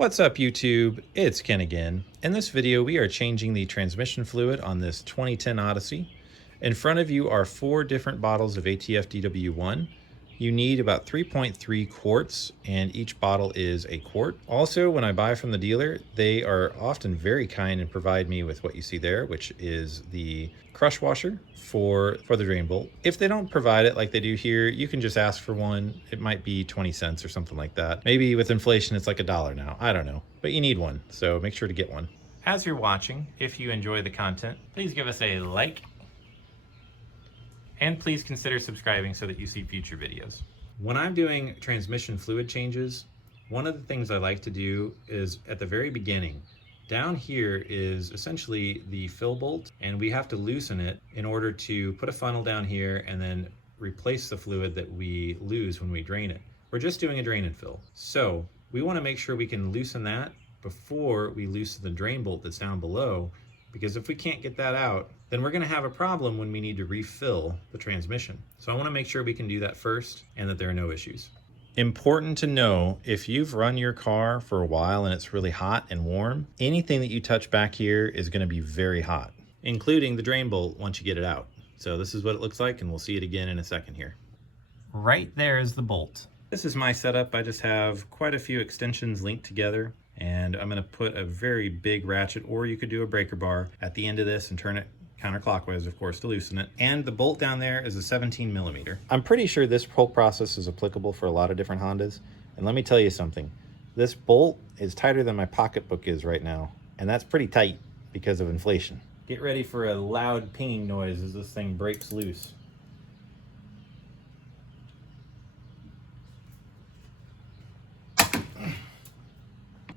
What's up YouTube? It's Ken again. In this video we are changing the transmission fluid on this 2010 Odyssey. In front of you are 4 different bottles of ATF DW1. You need about 3.3 quarts and each bottle is a quart. Also, when I buy from the dealer, they are often very kind and provide me with what you see there, which is the crush washer for the drain bolt. If they don't provide it like they do here, you can just ask for one. It might be 20 cents or something like that. Maybe with inflation it's like $1 now, I don't know. But you need one, so make sure to get one. As you're watching, if you enjoy the content, please give us a like. And please consider subscribing so that you see future videos. When I'm doing transmission fluid changes, one of the things I like to do is at the very beginning, down here is essentially the fill bolt, and we have to loosen it in order to put a funnel down here and then replace the fluid that we lose when we drain it. We're just doing a drain and fill. So we want to make sure we can loosen that before we loosen the drain bolt that's down below, because if we can't get that out, then we're going to have a problem when we need to refill the transmission. So I want to make sure we can do that first and that there are no issues. Important to know, if you've run your car for a while and it's really hot and warm, anything that you touch back here is going to be very hot, including the drain bolt once you get it out. So this is what it looks like, and we'll see it again in a second here. Right there is the bolt. This is my setup. I just have quite a few extensions linked together, and I'm going to put a very big ratchet, or you could do a breaker bar at the end of this and turn it counterclockwise, of course, to loosen it. And the bolt down there is a 17 millimeter. I'm pretty sure this whole process is applicable for a lot of different Hondas. And let me tell you something, this bolt is tighter than my pocketbook is right now. And that's pretty tight because of inflation. Get ready for a loud pinging noise as this thing breaks loose.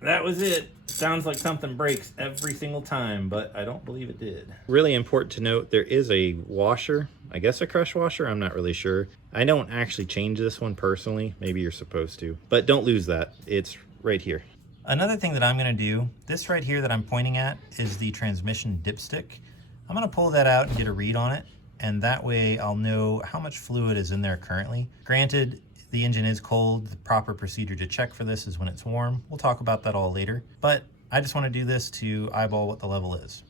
That was it. Sounds like something breaks every single time, but I don't believe it did. Really important to note, there is a washer, I guess a crush washer, I'm not really sure. I don't actually change this one personally, maybe you're supposed to, but don't lose that, it's right here. Another thing that I'm gonna do, this right here that I'm pointing at is the transmission dipstick. I'm gonna pull that out and get a read on it, and that way I'll know how much fluid is in there currently. Granted, the engine is cold. The proper procedure to check for this is when it's warm. We'll talk about that all later, but I just want to do this to eyeball what the level is.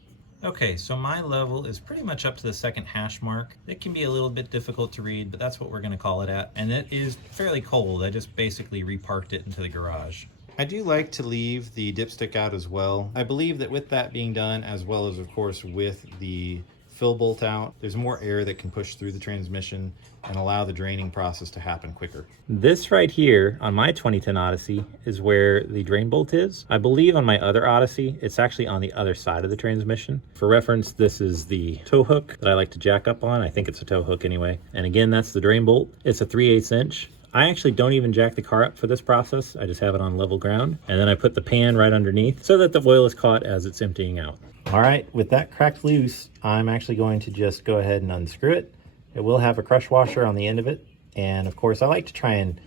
Okay, so my level is pretty much up to the second hash mark. It can be a little bit difficult to read, but that's what we're going to call it at. And it is fairly cold. I just basically reparked it into the garage. I do like to leave the dipstick out as well. I believe that with that being done, as well as of course with the fill bolt out, there's more air that can push through the transmission and allow the draining process to happen quicker. This right here on my 2010 Odyssey is where the drain bolt is. I believe on my other Odyssey, it's actually on the other side of the transmission. For reference, this is the tow hook that I like to jack up on. I think it's a tow hook anyway. And again, that's the drain bolt. It's a 3/8 inch. I actually don't even jack the car up for this process. I just have it on level ground. And then I put the pan right underneath so that the oil is caught as it's emptying out. All right, with that cracked loose, I'm actually going to just go ahead and unscrew it. It will have a crush washer on the end of it. And of course, I like to try and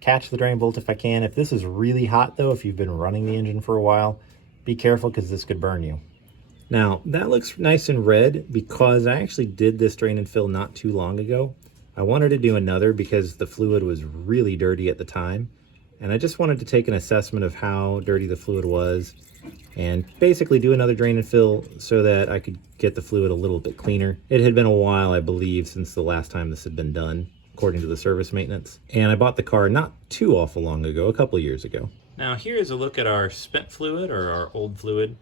catch the drain bolt if I can. If this is really hot though, if you've been running the engine for a while, be careful because this could burn you. Now, that looks nice and red because I actually did this drain and fill not too long ago. I wanted to do another because the fluid was really dirty at the time. And I just wanted to take an assessment of how dirty the fluid was and basically do another drain and fill so that I could get the fluid a little bit cleaner. It had been a while, I believe, since the last time this had been done, according to the service maintenance. And I bought the car not too awful long ago, a couple of years ago. Now here's a look at our spent fluid, or our old fluid.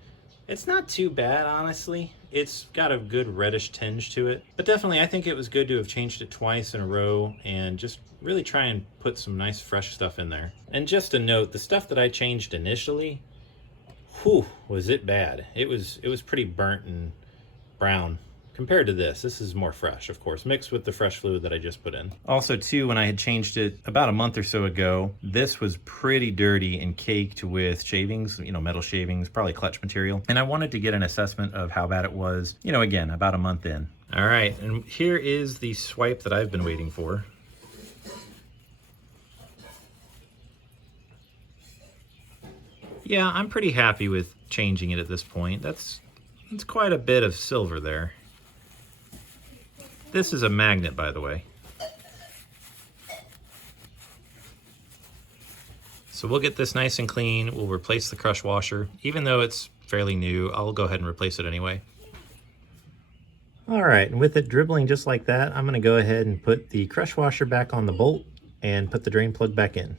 It's not too bad, honestly. It's got a good reddish tinge to it, but definitely I think it was good to have changed it twice in a row and just really try and put some nice fresh stuff in there. And just a note, the stuff that I changed initially, whew, was it bad. It was pretty burnt and brown compared to this. This is more fresh, of course, mixed with the fresh fluid that I just put in. Also too, when I had changed it about a month or so ago, this was pretty dirty and caked with shavings, you know, metal shavings, probably clutch material. And I wanted to get an assessment of how bad it was, you know, again, about a month in. All right, and here is the swipe that I've been waiting for. Yeah, I'm pretty happy with changing it at this point. That's quite a bit of silver there. This is a magnet, by the way. So we'll get this nice and clean. We'll replace the crush washer. Even though it's fairly new, I'll go ahead and replace it anyway. All right, and with it dribbling just like that, I'm gonna go ahead and put the crush washer back on the bolt and put the drain plug back in.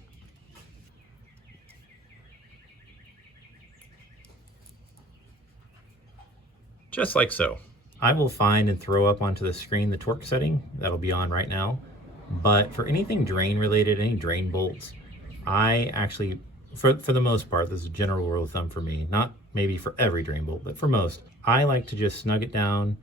Just like so. I will find and throw up onto the screen the torque setting that'll be on right now. But for anything drain related, any drain bolts, I actually, for the most part, this is a general rule of thumb for me, not maybe for every drain bolt, but for most, I like to just snug it down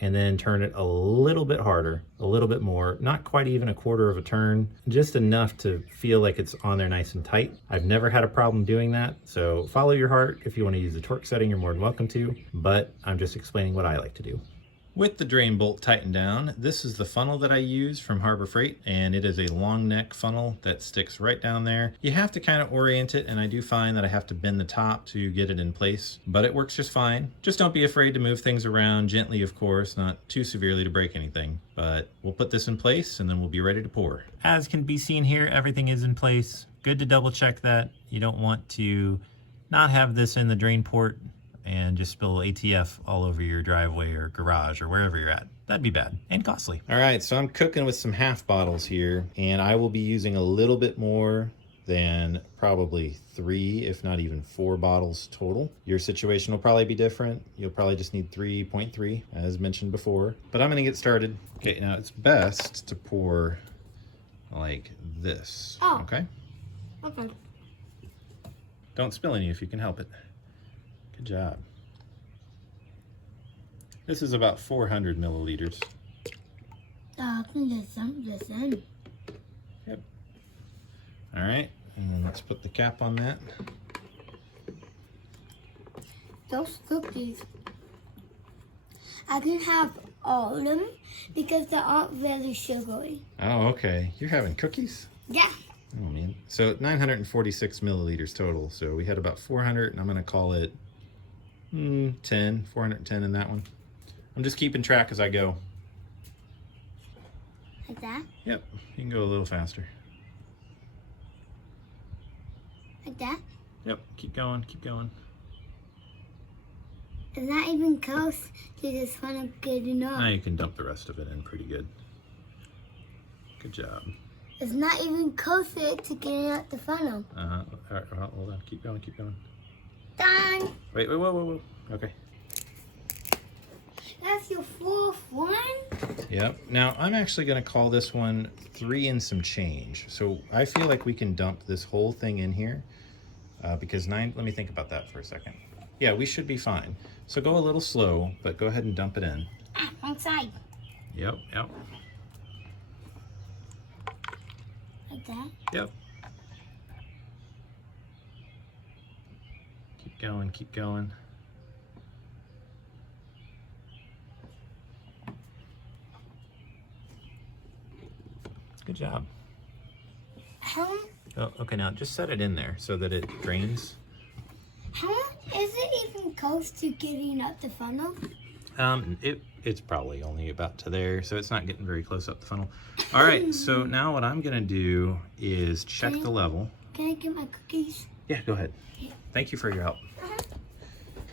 and then turn it a little bit harder, a little bit more, not quite even a quarter of a turn, just enough to feel like it's on there nice and tight. I've never had a problem doing that, so follow your heart. If you want to use the torque setting, you're more than welcome to, but I'm just explaining what I like to do. With the drain bolt tightened down, this is the funnel that I use from Harbor Freight, and it is a long neck funnel that sticks right down there. You have to kind of orient it, and I do find that I have to bend the top to get it in place, but it works just fine. Just don't be afraid to move things around gently, of course, not too severely to break anything, but we'll put this in place and then we'll be ready to pour. As can be seen here, everything is in place. Good to double check that. You don't want to not have this in the drain port and just spill ATF all over your driveway or garage or wherever you're at. That'd be bad and costly. All right, so I'm cooking with some half bottles here, and I will be using a little bit more than probably 3, if not even 4 bottles total. Your situation will probably be different. You'll probably just need 3.3, as mentioned before. But I'm gonna get started. Okay, now it's best to pour like this, okay? Okay. Don't spill any if you can help it. Good job. This is about 400 milliliters. Yep. All right, and let's put the cap on that. Those cookies, I can have all of them because they aren't really sugary. Oh, okay. You're having cookies? Yeah. Oh, man. So 946 milliliters total. So we had about 400, and I'm going to call it 410 in that one. I'm just keeping track as I go. Like that? Yep, you can go a little faster. Like that? Yep, keep going, keep going. It's not even close to this one good enough. Now you can dump the rest of it in pretty good. Good job. It's not even closer to getting out the funnel. All right, hold on, keep going, keep going. Done. Wait, whoa. Okay. That's your 4th one? Yep. Now, I'm actually going to call this one 3 and some change. So I feel like we can dump this whole thing in here because 9, let me think about that for a second. Yeah, we should be fine. So go a little slow, but go ahead and dump it in. Wrong side. Yep. Like that? Yep. Keep going. Good job. How? Oh, okay, now just set it in there so that it drains. How is it even close to getting up the funnel? It's probably only about to there, so it's not getting very close up the funnel. All right, so now what I'm gonna do is check the level. Can I get my cookies? Yeah, go ahead. Thank you for your help.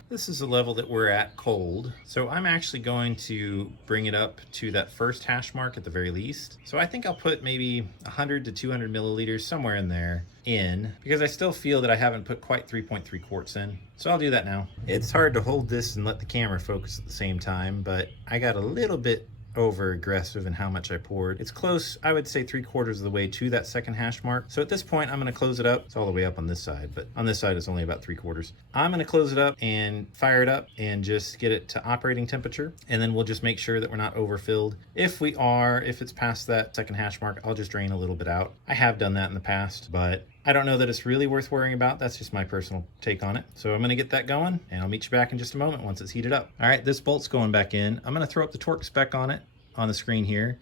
This is the level that we're at cold. So I'm actually going to bring it up to that first hash mark at the very least. So I think I'll put maybe 100 to 200 milliliters somewhere in there because I still feel that I haven't put quite 3.3 quarts in. So I'll do that now. It's hard to hold this and let the camera focus at the same time, but I got a little bit over aggressive in how much I poured. It's close, I would say 3/4 of the way to that second hash mark. So at this point, I'm gonna close it up. It's all the way up on this side, but on this side, it's only about 3/4. I'm gonna close it up and fire it up and just get it to operating temperature. And then we'll just make sure that we're not overfilled. If it's past that second hash mark, I'll just drain a little bit out. I have done that in the past, but I don't know that it's really worth worrying about. That's just my personal take on it. So I'm gonna get that going and I'll meet you back in just a moment once it's heated up. All right, this bolt's going back in. I'm gonna throw up the torque spec on it on the screen here,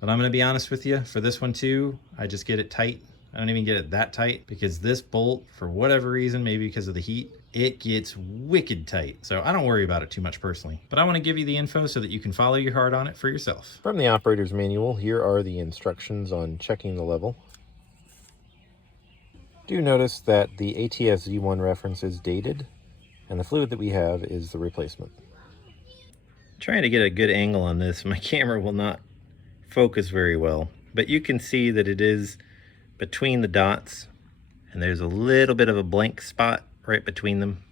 but I'm gonna be honest with you, for this one too, I just get it tight. I don't even get it that tight because this bolt, for whatever reason, maybe because of the heat, it gets wicked tight. So I don't worry about it too much personally, but I wanna give you the info so that you can follow your heart on it for yourself. From the operator's manual, here are the instructions on checking the level. Do notice that the ATS Z1 reference is dated, and the fluid that we have is the replacement. Trying to get a good angle on this, my camera will not focus very well, but you can see that it is between the dots, and there's a little bit of a blank spot right between them.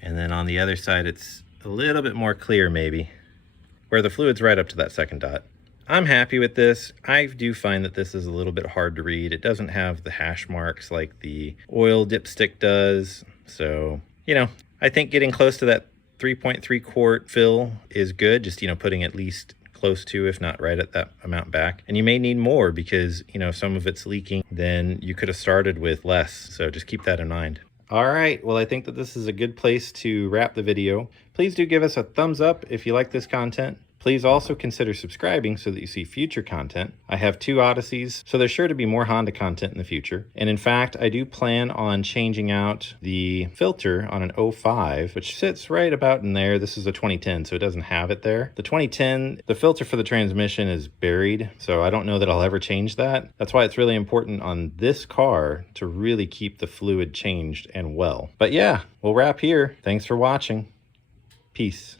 And then on the other side, it's a little bit more clear maybe, where the fluid's right up to that second dot. I'm happy with this. I do find that this is a little bit hard to read. It doesn't have the hash marks like the oil dipstick does. So, you know, I think getting close to that 3.3 quart fill is good. Just, you know, putting at least close to, if not right at that amount back. And you may need more because, you know, if some of it's leaking, then you could have started with less. So just keep that in mind. All right, well, I think that this is a good place to wrap the video. Please do give us a thumbs up if you like this content. Please also consider subscribing so that you see future content. I have 2 Odysseys, so there's sure to be more Honda content in the future. And in fact, I do plan on changing out the filter on an 05, which sits right about in there. This is a 2010, so it doesn't have it there. The 2010, the filter for the transmission is buried, so I don't know that I'll ever change that. That's why it's really important on this car to really keep the fluid changed and well. But yeah, we'll wrap here. Thanks for watching. Peace.